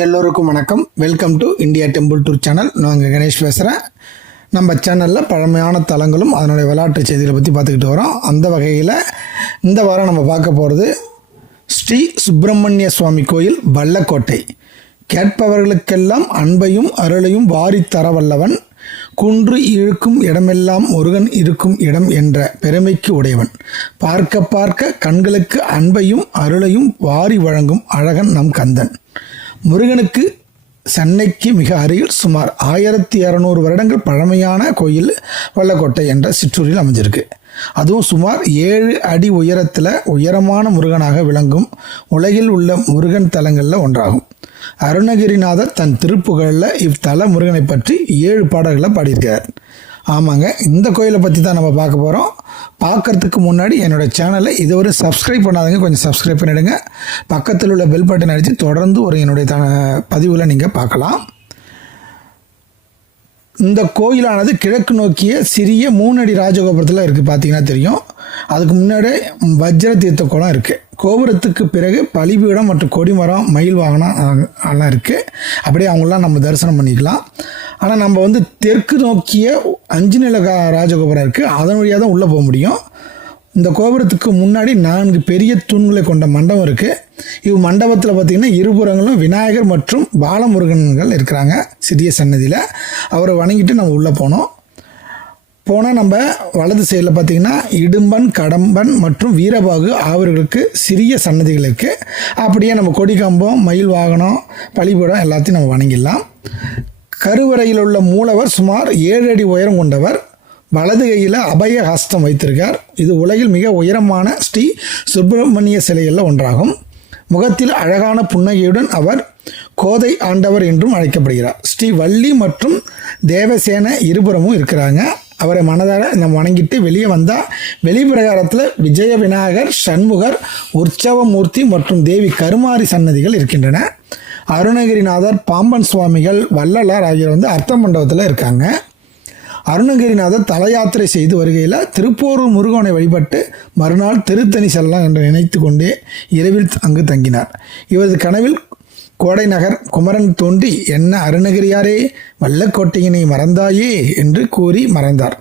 எல்லோருக்கும் வணக்கம். Welcome to India temple tour channel. நான் கணேஷ் பேசுகிறேன். நம்ம சேனலில் பழமையான தலங்களும் அதனுடைய விளையாட்டு செய்திகளை பற்றி பார்த்துக்கிட்டு வரோம். அந்த வகையில் இந்த வாரம் நம்ம பார்க்க போகிறது ஸ்ரீ சுப்பிரமணிய சுவாமி கோயில் வல்லக்கோட்டை. கேட்பவர்களுக்கெல்லாம் அன்பையும் அருளையும் வாரித்தர வல்லவன், குன்று இழுக்கும் இடமெல்லாம் முருகன் இருக்கும் இடம் என்ற பெருமைக்கு உடையவன், பார்க்க பார்க்க கண்களுக்கு அன்பையும் அருளையும் வாரி வழங்கும் அழகன் நம் கந்தன். முருகனுக்கு சென்னைக்கு மிக அருகில் சுமார் 1200 வருடங்கள் பழமையான கோயில் வல்லக்கோட்டை என்ற சிற்றூரில் அமைஞ்சிருக்கு. அதுவும் சுமார் 7 அடி உயரத்தில் உயரமான முருகனாக விளங்கும் உலகில் உள்ள முருகன் தலங்களில் ஒன்றாகும். அருணகிரிநாதர் தன் திருப்புகழில் இத்தல முருகனை பற்றி 7 பாடல்களை பாடியிருக்கிறார். ஆமாங்க, இந்த கோயிலை பற்றி தான் நம்ம பார்க்க போகிறோம். பார்க்குறதுக்கு முன்னாடி என்னோடய சேனலை இதுவரை சப்ஸ்கிரைப் பண்ணாதங்க, கொஞ்சம் சப்ஸ்கிரைப் பண்ணிவிடுங்க. பக்கத்தில் உள்ள பெல் பட்டன் அடித்து தொடர்ந்து என்னுடைய பதிவில் நீங்கள் பார்க்கலாம். இந்த கோயிலானது கிழக்கு நோக்கிய சிறிய 3 அடி ராஜகோபுரத்தில் இருக்குது. பார்த்தீங்கன்னா தெரியும். அதுக்கு முன்னாடி வஜ்ர தீர்த்த குளம் இருக்குது. கோபுரத்துக்கு பிறகு பலிபீடம் மற்றும் கொடிமரம், மயில் வாகனம் எல்லாம் இருக்குது. அப்படியே அவங்களாம் நம்ம தரிசனம் பண்ணிக்கலாம். ஆனால் நம்ம தெற்கு நோக்கிய 5 நில ராஜகோபுரம் இருக்குது. அதன் வழியாக தான் உள்ளே போக முடியும். இந்த கோபுரத்துக்கு முன்னாடி 4 பெரிய தூண்களை கொண்ட மண்டபம் இருக்குது. மண்டபத்தில் பார்த்திங்கன்னா இருபுறங்களும் விநாயகர் மற்றும் பாலமுருகன்கள் இருக்கிறாங்க. சிறிய சன்னதியில் அவரை வணங்கிட்டு நம்ம உள்ளே போனால் நம்ம வலது சைடில் பார்த்திங்கன்னா இடும்பன், கடம்பன் மற்றும் வீரபாகு அவர்களுக்கு சிறிய சன்னதிகள் இருக்குது. அப்படியே நம்ம கொடிக்கம்பம், மயில் வாகனம், பலிபீடம் எல்லாத்தையும் நம்ம வணங்கிடலாம். கருவறையில் உள்ள மூலவர் சுமார் 7 அடி உயரம் கொண்டவர். வலது கையில் அபய ஹஸ்தம் வைத்திருக்கார். இது உலகில் மிக உயரமான ஸ்ரீ சுப்பிரமணிய சிலைகளில் ஒன்றாகும். முகத்தில் அழகான புன்னகையுடன் அவர் கோதை ஆண்டவர் என்றும் அழைக்கப்படுகிறார். ஸ்ரீ வள்ளி மற்றும் தேவசேன இருபுறமும் இருக்கிறாங்க. அவரை மனதார நம்ம வணங்கிட்டு வெளியே வந்தால் வெளிப்பிரகாரத்தில் விஜய விநாயகர், சண்முகர், உற்சவமூர்த்தி மற்றும் தேவி கருமாரி சன்னதிகள் இருக்கின்றன. அருணகிரிநாதர், பாம்பன் சுவாமிகள், வள்ளலார் ஆகியோர் அர்த்த மண்டபத்தில் இருக்காங்க. அருணகிரிநாதர் தல யாத்திரை செய்து வருகையில் திருப்போரூர் முருகனை வழிபட்டு மறுநாள் திருத்தணி செல்லலாம் என்று நினைத்து கொண்டே இரவில் அங்கு தங்கினார். இவரது கனவில் கோடை நகர் குமரன் தோன்றி, என்ன அருணகிரியாரே, வல்லக்கோட்டையினை மறந்தாயே என்று கூறி மறைந்தார்.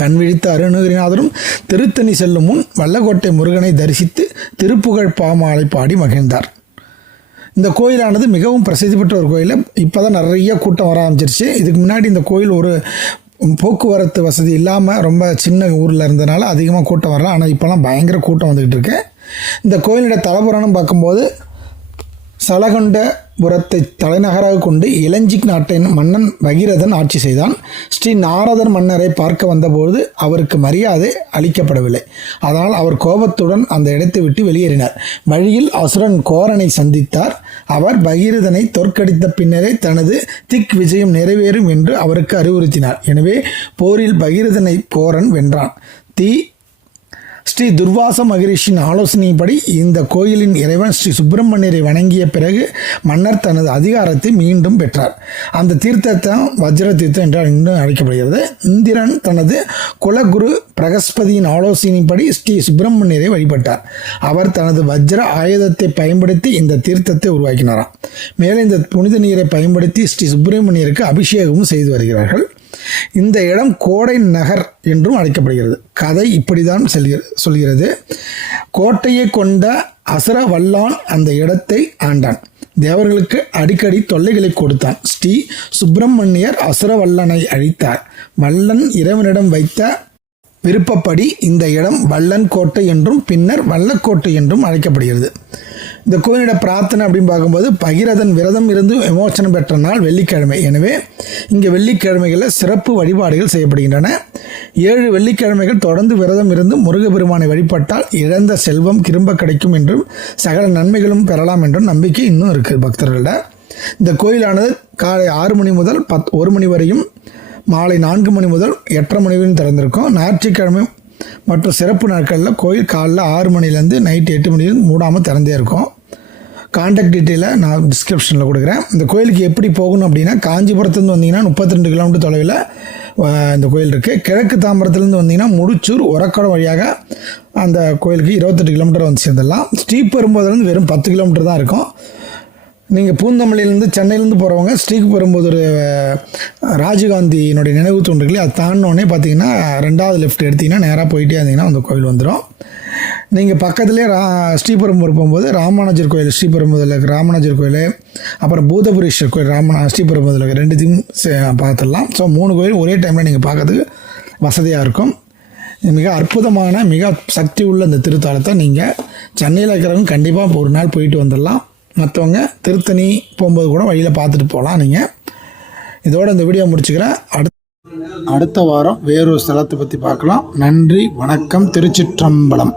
கண் விழித்த அருணகிரிநாதரும் திருத்தணி செல்லும் முன் வல்லக்கோட்டை முருகனை தரிசித்து திருப்புகழ் பாமாலை பாடி மகிழ்ந்தார். இந்த கோயிலானது மிகவும் பிரசித்தி பெற்ற ஒரு கோயில். இப்போ தான் நிறைய கூட்டம் வர ஆரம்பிச்சிருச்சு. இதுக்கு முன்னாடி இந்த கோயில் ஒரு போக்குவரத்து வசதி இல்லாமல் ரொம்ப சின்ன ஊரில் இருந்ததுனால அதிகமாக கூட்டம் வரல. ஆனால் இப்போலாம் பயங்கர கூட்டம் வந்துக்கிட்டு இருக்கு. இந்த கோயிலுடைய தலபுராணம் பார்க்கும்போது சலகண்டபுரத்தை தலைநகராக கொண்டு இளஞ்சிக் நாட்டின் மன்னன் பகீரதன் ஆட்சி செய்தான். ஸ்ரீ நாரதர் மன்னரை பார்க்க வந்தபோது அவருக்கு மரியாதை அளிக்கப்படவில்லை. அதனால் அவர் கோபத்துடன் அந்த இடத்தை விட்டு வெளியேறினார். வழியில் அசுரன் கோரனை சந்தித்தார். அவர் பகீரதனை தோற்கடித்த பின்னரே தனது திக் விஜயம் நிறைவேறும் என்று அவருக்கு அறிவுறுத்தினார். எனவே போரில் பகீரதனை கோரன் வென்றான். ஸ்ரீ துர்வாச மகரிஷியின் ஆலோசனைப்படி இந்த கோயிலின் இறைவன் ஸ்ரீ சுப்பிரமணியரை வணங்கிய பிறகு மன்னர் தனது அதிகாரத்தை மீண்டும் பெற்றார். அந்த தீர்த்தத்தை வஜ்ர தீர்த்தம் என்றால் இன்னும் அழைக்கப்படுகிறது. இந்திரன் தனது குலகுரு பிரகஸ்பதியின் ஆலோசனைப்படி ஸ்ரீ சுப்பிரமணியரை வழிபட்டார். அவர் தனது வஜ்ர ஆயுதத்தை பயன்படுத்தி இந்த தீர்த்தத்தை உருவாக்கினாராம். மேலும் இந்த புனித நீரை பயன்படுத்தி ஸ்ரீ சுப்பிரமணியருக்கு அபிஷேகமும் செய்து வருகிறார்கள். இந்த இடம் கோடை நகர் என்றும் அழைக்கப்படுகிறது. கதை இப்படிதான் சொல்கிறது. கோட்டையை கொண்ட அசுர வல்லான் அந்த இடத்தை ஆண்டான். தேவர்களுக்கு அடிக்கடி தொல்லைகளை கொடுத்தான். ஸ்ரீ சுப்பிரமணியர் அசுர வல்லனை அழித்தார். வல்லன் இறைவனிடம் வைத்த விருப்பப்படி இந்த இடம் வல்லன் கோட்டை என்றும் பின்னர் வல்லக்கோட்டை என்றும் அழைக்கப்படுகிறது. இந்த கோயிலோட பிரார்த்தனை அப்படின்னு பார்க்கும்போது பகீரதன் விரதம் இருந்து விமோசனம் பெற்ற நாள் வெள்ளிக்கிழமை. எனவே இங்கே வெள்ளிக்கிழமைகளில் சிறப்பு வழிபாடுகள் செய்யப்படுகின்றன. 7 வெள்ளிக்கிழமைகள் தொடர்ந்து விரதம் இருந்து முருகப்பெருமானை வழிபட்டால் இழந்த செல்வம் திரும்ப கிடைக்கும் என்றும் சகல நன்மைகளும் பெறலாம் என்றும் நம்பிக்கை இன்னும் இருக்குது பக்தர்களில். இந்த கோயிலானது காலை 6 மணி முதல் 1 மணி வரையும், மாலை 4 மணி முதல் 8:30 மணி வரையும் திறந்திருக்கும். ஞாயிற்றுக்கிழமை மற்றும் சிறப்பு நாட்களில் கோயில் காலைல 6 மணிலேருந்து நைட்டு 8 மணி மூடாமல் திறந்தே இருக்கும். கான்டாக்ட் டீட்டெயிலை நான் டிஸ்கிரிப்ஷனில் கொடுக்குறேன். இந்த கோயிலுக்கு எப்படி போகணும் அப்படின்னா, காஞ்சிபுரத்துலேருந்து வந்தீங்கன்னா 32 கிலோமீட்டர் தொலைவில் இந்த கோயில் இருக்குது. கிழக்கு தாம்பரத்துலேருந்து வந்தீங்கன்னா முடிச்சூர் உரக்கடம் வழியாக அந்த கோயிலுக்கு 28 கிலோமீட்டர் வந்து சேர்ந்துடலாம். ஸ்ரீபெரும்புதூர்லேருந்து வெறும் 10 கிலோமீட்டர் தான் இருக்கும். நீங்கள் பூந்தமல்லியிலேருந்து சென்னையிலேருந்து போகிறவங்க ஸ்ரீபெரும்புதூர் ராஜீவ்காந்தியினுடைய நினைவு தூண்டுகளே அது தாண்டினோடனே பார்த்தீங்கன்னா 2வது லெஃப்ட் எடுத்திங்கன்னா நேராக போயிட்டே இருந்தீங்கன்னா அந்த கோவில் வந்துடும். நீங்கள் பக்கத்துலேயே ஸ்ரீபெரும்புதூர் போகும்போது ராமானுஜர் கோயில், ஸ்ரீபெரும்புதூரில் இருக்க ராமானுஜர் கோயில், அப்புறம் பூதபுரீஸ்வர் கோயில் ஸ்ரீபெரும்புதூரில் இருக்க 2த்தையும் பார்த்துடலாம். ஸோ 3 கோயில் ஒரே டைமில் நீங்கள் பார்க்கறதுக்கு வசதியாக இருக்கும். மிக அற்புதமான மிக சக்தி உள்ள இந்த திருத்தலத்தை நீங்கள் சென்னையில் இருக்கிறவங்க கண்டிப்பாக ஒரு நாள் போயிட்டு வந்துடலாம். மற்றவங்க திருத்தணி போகும்போது கூட வழியில் பார்த்துட்டு போகலாம். நீங்கள் இதோட இந்த வீடியோ முடிச்சுக்கிறேன். அடுத்த வாரம் வேறொரு ஸ்தலத்தை பற்றி பார்க்கலாம். நன்றி, வணக்கம், திருச்சிற்றம்பலம்.